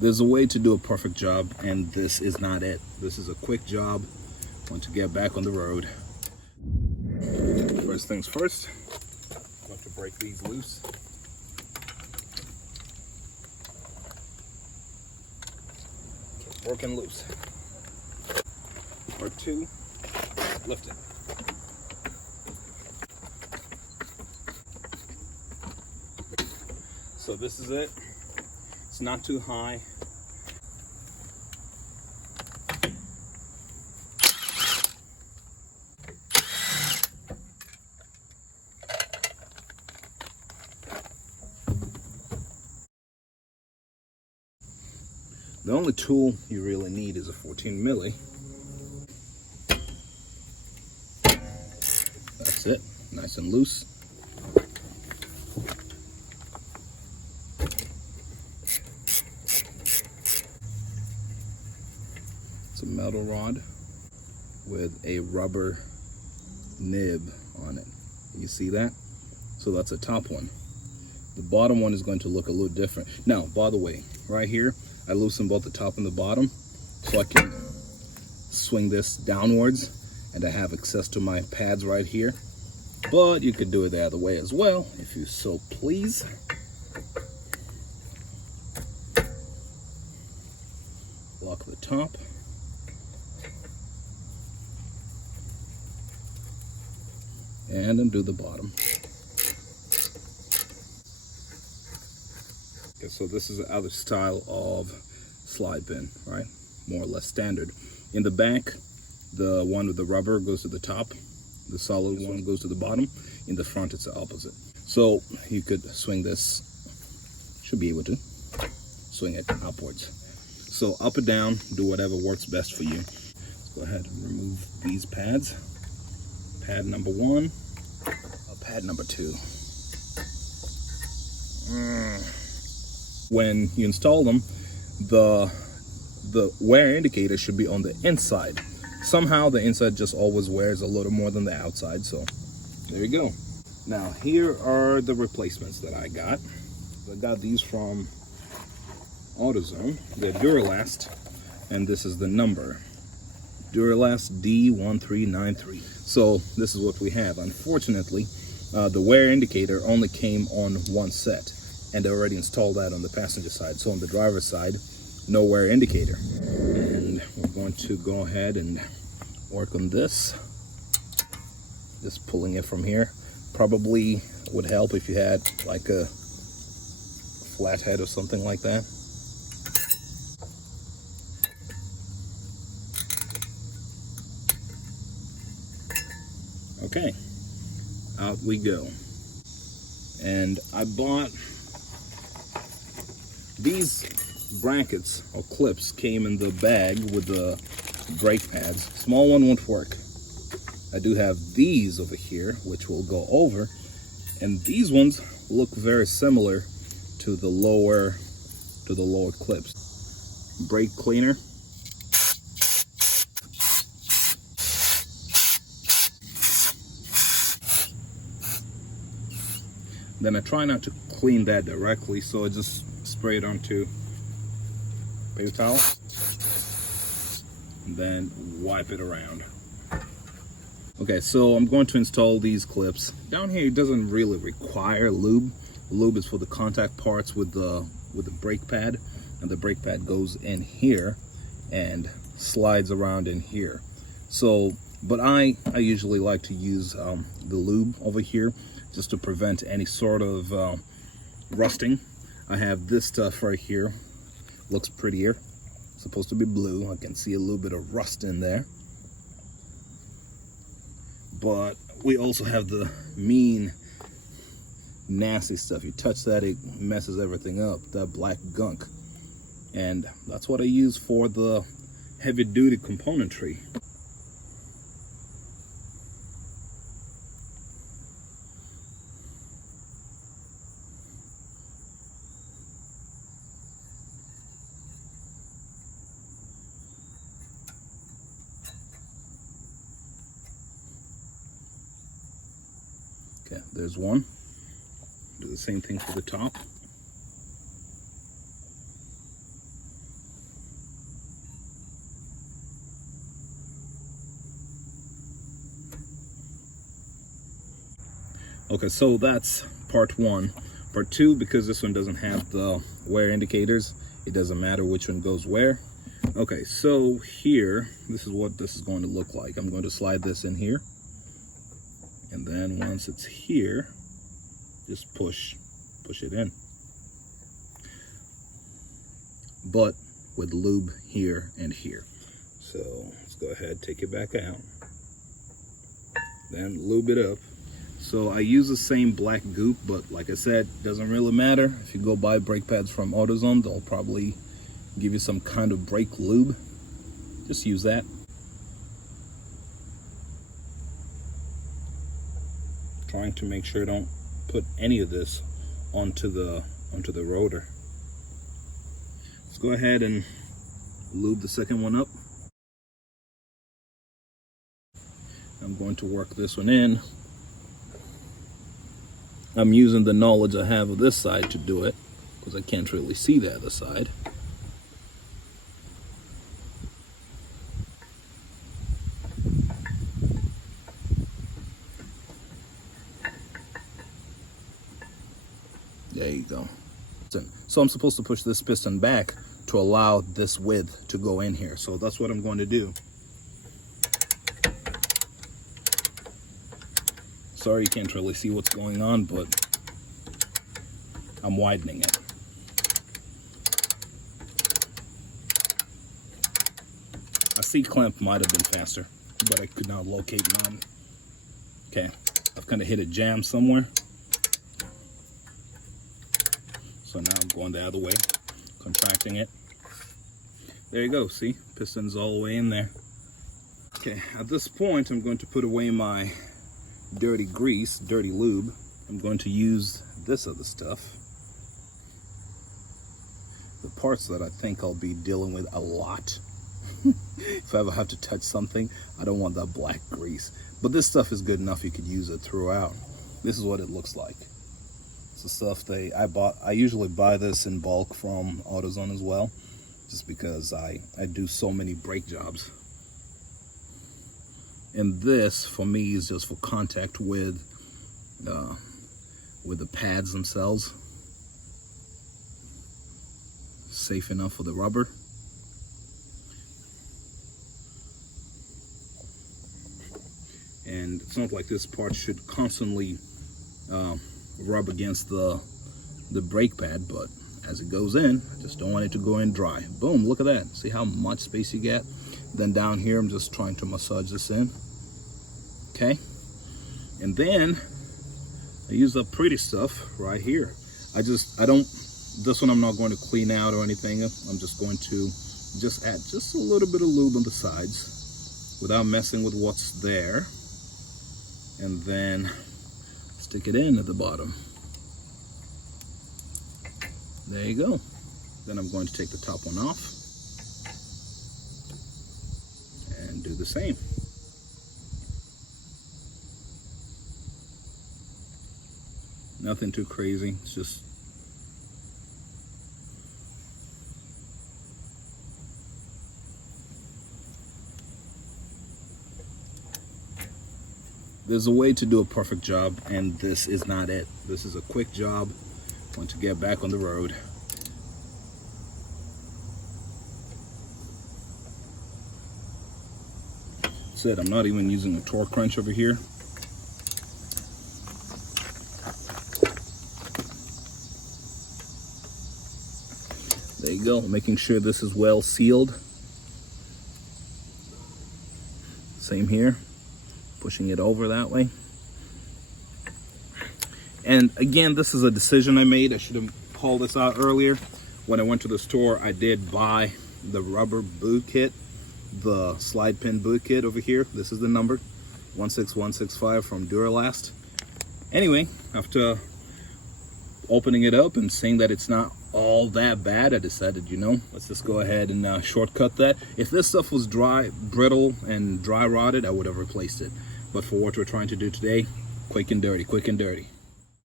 There's a way to do a perfect job, and this is not it. This is a quick job. Want to get back on the road. First things first, I'm going to break these loose. Broken loose. Part 2, lift it. So this is it. It's not too high. The only tool you really need is a 14 milli. That's it, nice and loose. It's a metal rod with a rubber nib on it. You see that? So that's the top one. The bottom one is going to look a little different. Now, by the way, right here, I loosen both the top and the bottom so I can swing this downwards and I have access to my pads right here. But you could do it the other way as well if you so please. Lock the top. And undo the bottom. Okay, so this is the other style of slide pin, right? More or less standard. In the back, the one with the rubber goes to the top. The solid one goes to the bottom. In the front, it's the opposite. So you could swing this, should be able to, swing it upwards. So up or down, do whatever works best for you. Let's go ahead and remove these pads. Pad number 1, pad number 2. When you install them, the wear indicator should be on the inside. Somehow the inside just always wears a little more than the outside, so there you go. Now here are the replacements that I got. I got these from AutoZone. They're Duralast, and this is the number. Duralast D1393. So this is what we have. Unfortunately, the wear indicator only came on one set, and I already installed that on the passenger side. So on the driver's side, no wear indicator. And we're going to go ahead and work on this. Just pulling it from here. Probably would help if you had like a flathead or something like that. Okay, out we go. And I bought these brackets or clips, came in the bag with the brake pads. Small one won't work. I do have these over here, which will go over, and these ones look very similar to the lower clips. Brake cleaner. Then I try not to clean that directly, so I just spray it onto paper towel and then wipe it around. Okay, so I'm going to install these clips. Down here it doesn't really require lube. Lube is for the contact parts with the brake pad, and the brake pad goes in here and slides around in here. So, but I usually like to use the lube over here just to prevent any sort of rusting. I have this stuff right here. Looks prettier. It's supposed to be blue. I can see a little bit of rust in there. But we also have the mean, nasty stuff. You touch that, it messes everything up. That black gunk. And that's what I use for the heavy duty componentry. Okay, there's one. Do the same thing for the top. Okay, so that's part one. Part two, because this one doesn't have the wear indicators, it doesn't matter which one goes where. Okay, so here, this is what this is going to look like. I'm going to slide this in here. And then once it's here, just push it in. But with lube here and here. So let's go ahead, take it back out. Then lube it up. So I use the same black goop, but like I said, doesn't really matter. If you go buy brake pads from AutoZone, they'll probably give you some kind of brake lube. Just use that. Trying to make sure I don't put any of this onto the rotor. Let's go ahead and lube the second one up. I'm going to work this one in. I'm using the knowledge I have of this side to do it, because I can't really see the other side. There you go. So I'm supposed to push this piston back to allow this width to go in here. So that's what I'm going to do. Sorry you can't really see what's going on, but I'm widening it. A C-clamp might have been faster, but I could not locate mine. Okay, I've kind of hit a jam somewhere. So now I'm going the other way, contracting it. There you go, see? Piston's all the way in there. Okay, at this point, I'm going to put away my dirty grease, dirty lube. I'm going to use this other stuff. The parts that I think I'll be dealing with a lot. If I ever have to touch something, I don't want that black grease. But this stuff is good enough, you could use it throughout. This is what it looks like. It's the stuff I usually buy this in bulk from AutoZone as well, just because I do so many brake jobs. And this for me is just for contact with the pads themselves. Safe enough for the rubber. And it's not like this part should constantly rub against the brake pad, but as it goes in, I just don't want it to go in dry. Boom, look at that. See how much space you get? Then down here, I'm just trying to massage this in. Okay, and then I use the pretty stuff right here. This one I'm not going to clean out or anything. I'm just going to add just a little bit of lube on the sides without messing with what's there. And then stick it in at the bottom. There you go. Then I'm going to take the top one off and do the same. Nothing too crazy, it's just there's a way to do a perfect job, and this is not it. This is a quick job. I want to get back on the road. That's it. I'm not even using a torque wrench over here. There you go, making sure this is well sealed. Same here, pushing it over that way. And again, this is a decision I made. I should have called this out earlier. When I went to the store, I did buy the rubber boot kit, the slide pin boot kit over here. This is the number, 16165 from Duralast. Anyway, after opening it up and seeing that it's not all that bad, I decided, let's just go ahead and shortcut that. If this stuff was dry, brittle and dry rotted, I would have replaced it. But for what we're trying to do today, quick and dirty, quick and dirty.